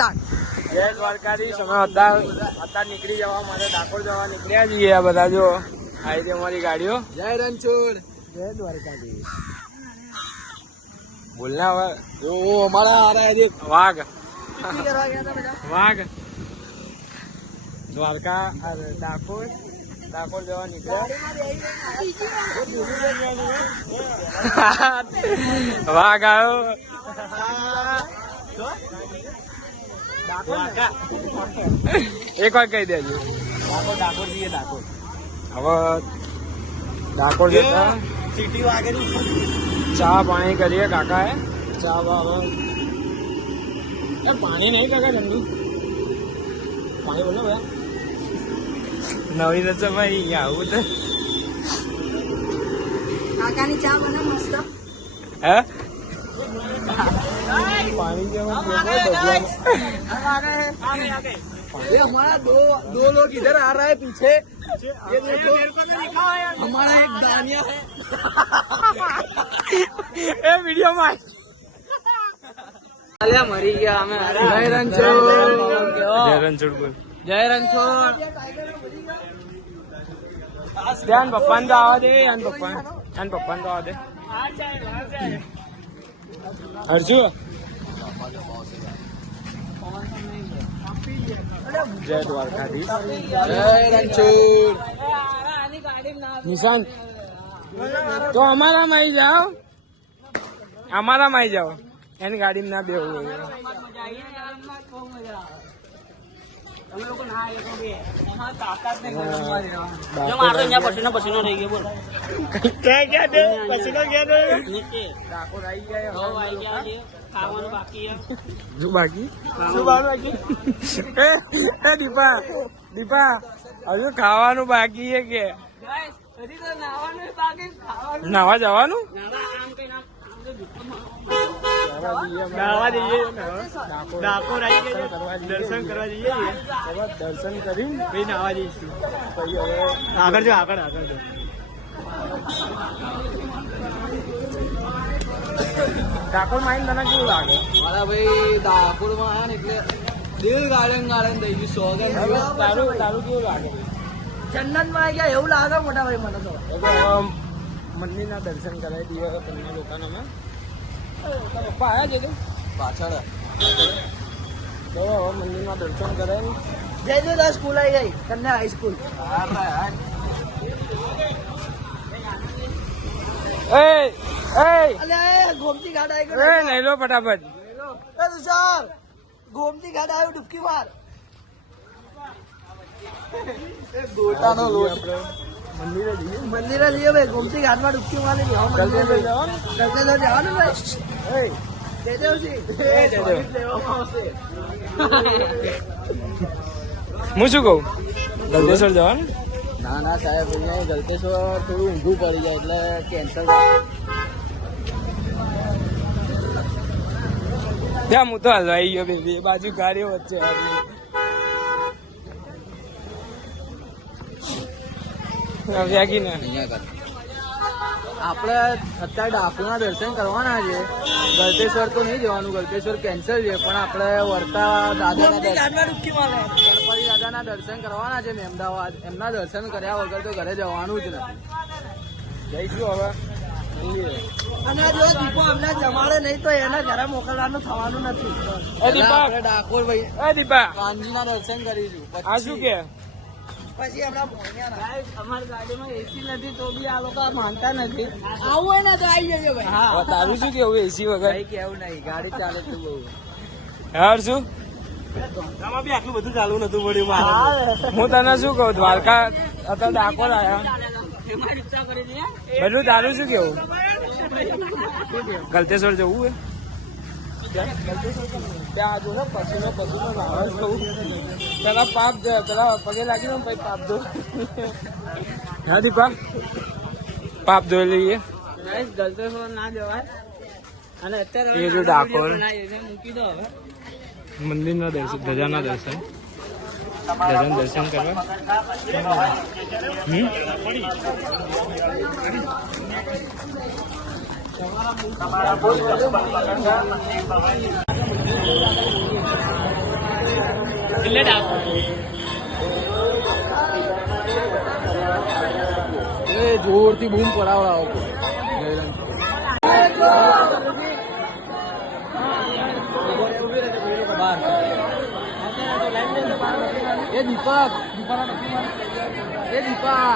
Start. જય દ્વારકાધીશ. અમે અત્યારે નીકળી જવા માટે ડાકોર જવા નીકળ્યા છીએ. આ બધા જો આવી છે અમારી ગાડીઓ. જય રણછોડ. જય દ્વારકાધીશ. બોલના હવે. ઓ હમારા આ રહા है देख. વાઘ વાઘ દ્વારકા ડાકોર જવા નીકળ્યા. વાઘ આવ્યો. એક વાર કહી દેજો. ડાકોર જઈએ ડાકોર. હવે ડાકોર જતા સિટી વાગેની ચા પાણી કરીએ. કાકા એ ચા પાણી નહીં કાકા ઠંડુ પાણી બોલો ભાઈ. નવી રસોઈ આવું તો કાકાની ચા બને મસ્ત. હે पानी के हमारा दो लोग इधर आ रहा है पीछे. ये देखो हमारा एक दानिया है. वीडियो में मरी गया हमें. जय रणछोड़. जय रणछोड़ बोल. जय रणछोड़. ध्यान पप्पा तो आवा दे. पप्पा तो आवा दे. हर्षु जय द्वारकाधीश. जय रणछोड़. निशान तो हमारा में ही जाओ. एनी गाड़ी में ना बेहू. पसीना पसीना रह गया. बोल क्या दे पसीना क्या दे. ડાકોર આવી ગયા. ખાવાનું બાકી છે. શું બાકી દીપા હજુ ખાવાનું બાકી છે કે નાવા જવાનું. ડાકોર આવી ગયા. દર્શન કરવા જઈએ. દર્શન કરીને પછી નાવા જઈશું. પછી હવે આગળ જો. ડાકોર માં આવીને તને કેવું લાગે. મારા ભાઈ ડાકોર માં આવ્યા ને એટલે દિલ ગાર્ડન થઈ ગયું. સોગન તારું કેવું લાગે. ચંદન માં આવી ગયા એવું લાગે મોટા ભાઈ મને તો. મંદિરના દર્શન કરાવી દઈએ તમને લોકોને. અમે પપ્પા આવ્યા છે પાછળ તો હવે મંદિરના દર્શન કરાવી. જય સ્કૂલ આવી ગઈ. કન્યા હાઈસ્કૂલ. ગોમતી ઘાટ આવી ગયો. નહીં લો ફટાફટ. ગોમતી ઘાટ આવ્યો. ડૂબકી માર. ગોટાનો લોટ. મંદિરે જઈએ ભાઈ. ગોમતી ઘાટ માં ડૂબકી મારી જવાનું ભાઈ. હું શું કહું ગલતેશ્વર જવાનું. ના સાહેબ અહીંયા ગલતેશ્વર થોડું ઊંધું પડી જાય એટલે કેન્સલ. ત્યાં હું તો હલવાઈ ગયો બેબી. બાજુ ગાડીઓ વચ્ચે વ્યાગી ને આપણે અત્યારે ડાકોરના દર્શન કરવાના છે. ગલતેશ્વર તો નહીં જવાનું. ગલતેશ્વર કેન્સલ છે. પણ આપણે વર્તા ગણપતિ દાદાના દર્શન કરવાના છે ને અમદાવાદ. એમના દર્શન કર્યા વગર તો ઘરે જવાનું જ નથી. જઈશું હવે. અને જો દીપો અમને જમાડે નહીં તો એને ઘરે મોકલવાનું થવાનું નથી. ડાકોર ભાઈ દીપા કાનજીના દર્શન કરીશું. આ શું કે પછી અમારી ગાડીમાં એસી નથી તો બી આ લોકો માનતા નથી. આવું હોય ને તો આવી જજો ભાઈ. હા તારું શું કેવું એસી વગર. કઈ કેવું નહીં. ગાડી ચાલે તો બહુ. યાર શું આમાં બી આટલું બધું ચાલુ નતું પડ્યું. હું તને શું કહું. દ્વારકા અત્યારે ડાકોર આવ્યા બધું. તારું શું કેવું. ગલતેશ્વર જવું હે. ત્યાં જો ને પછીનો નાવા જવું. પેલા પાપ પેલા પગે લાગી ને પછી પાપ ધો. હા દીપા પાપ ધોઈ લઈએ. ગલતેશ્વર ના જવાય. અને અત્યારે એ જો ડાકોર મૂકી દો હવે. મંદિરના દર્શન ધજાના દર્શન કરવા. એ જોરથી બૂમ પડાવડાવો એ દીપક એ દીપા